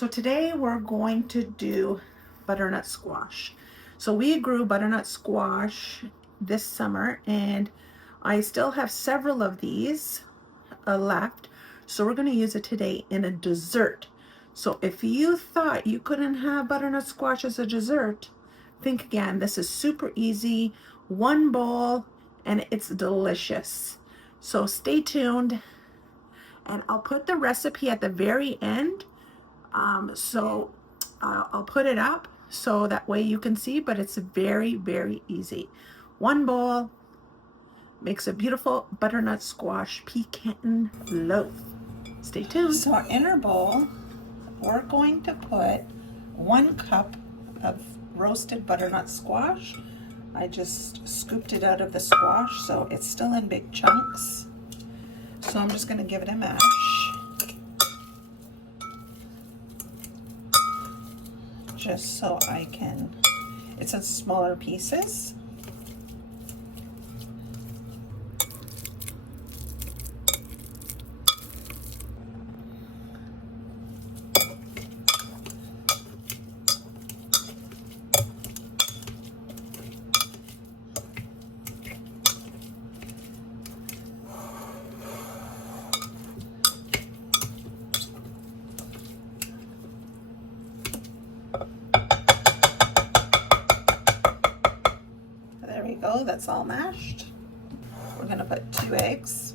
So today we're going to do butternut squash. So we grew butternut squash this summer and I still have several of these left. So we're going to use it today in a dessert. So if you thought you couldn't have butternut squash as a dessert, think again. This is super easy, one bowl, and it's delicious. So stay tuned, and I'll put the recipe at the very end. I'll put it up so that way you can see, but it's very, very easy. One bowl makes a beautiful butternut squash pecan loaf. Stay tuned. So our inner bowl, we're going to put 1 cup of roasted butternut squash. I just scooped it out of the squash, so it's still in big chunks. So I'm just going to give it a mash. Just so I can, it's in smaller pieces. There we go, that's all mashed. We're gonna put 2 eggs.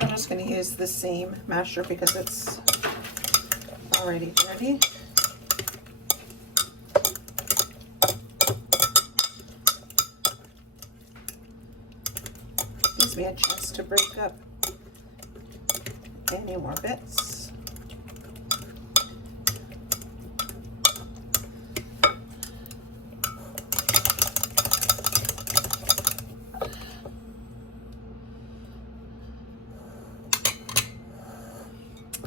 I'm just gonna use the same masher because it's already ready. Gives me a chance to break up any more bits.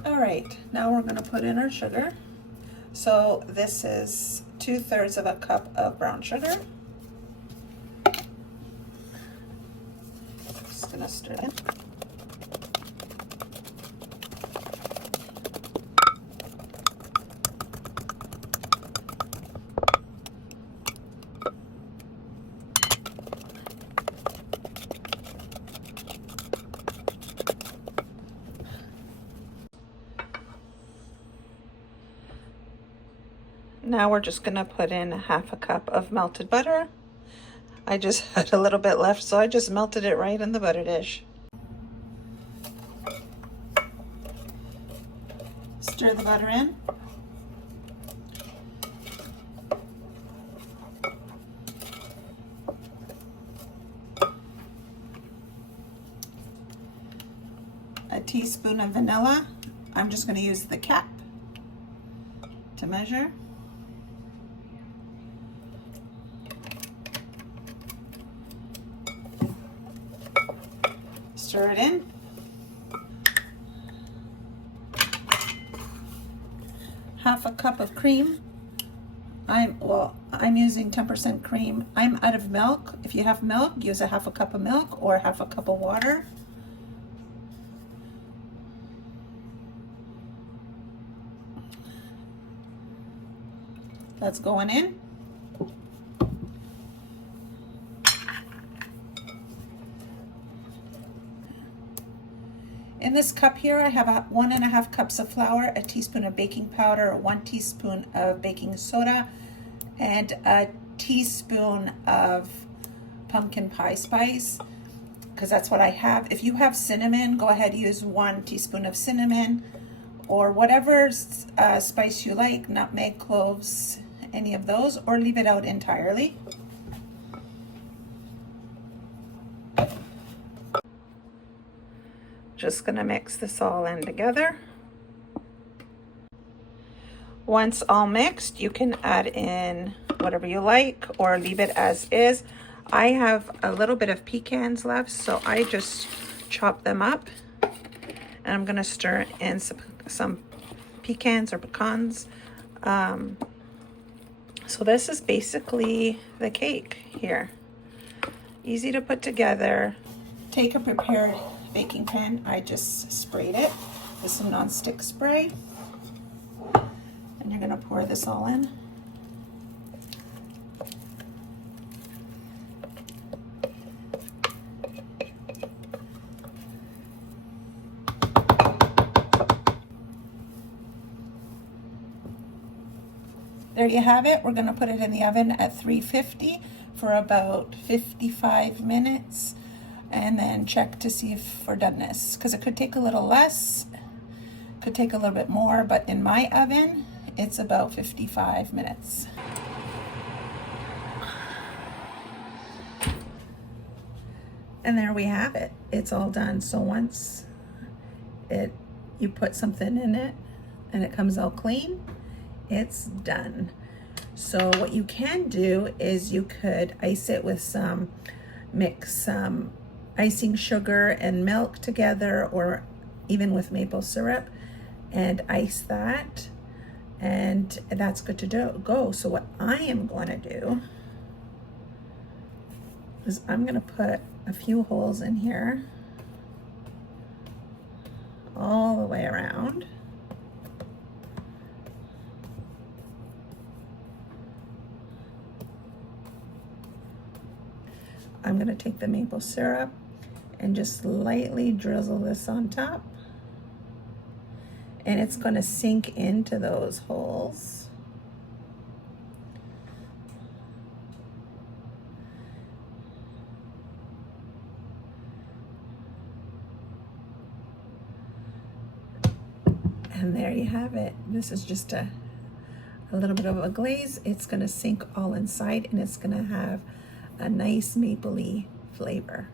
All right, now we're gonna put in our sugar. So this is 2/3 of a cup of brown sugar. Just gonna stir it in. Now we're just gonna put in 1/2 cup of melted butter. I just had a little bit left, so I just melted it right in the butter dish. Stir the butter in. A teaspoon of vanilla. I'm just gonna use the cap to measure. Stir it in. Half a cup of cream. I'm using 10% cream. I'm out of milk. If you have milk, use 1/2 cup of milk or 1/2 cup of water. That's going in. In this cup here, I have 1.5 cups of flour, a teaspoon of baking powder, 1 teaspoon of baking soda, and a teaspoon of pumpkin pie spice, because that's what I have. If you have cinnamon, go ahead and use 1 teaspoon of cinnamon, or whatever spice you like, nutmeg, cloves, any of those, or leave it out entirely. Just gonna mix this all in together. Once all mixed, you can add in whatever you like or leave it as is. I have a little bit of pecans left, so I just chop them up, and I'm gonna stir in some pecans or pecans. So this is basically the cake here. Easy to put together. Take a prepared baking pan. I just sprayed it with some nonstick spray. And you're gonna pour this all in. There you have it. We're gonna put it in the oven at 350 for about 55 minutes and then check to see if for doneness, because it could take a little less, could take a little bit more, but in my oven, it's about 55 minutes. And there we have it. It's all done. So once you put something in it and it comes out clean, it's done. So what you can do is you could ice it with mix some icing sugar and milk together, or even with maple syrup, and ice that, and that's good to go. So what I am going to do is I'm going to put a few holes in here all the way around. I'm going to take the maple syrup and just lightly drizzle this on top, and it's going to sink into those holes. And there you have it. This is just a little bit of a glaze. It's going to sink all inside, and it's going to have a nice mapley flavor.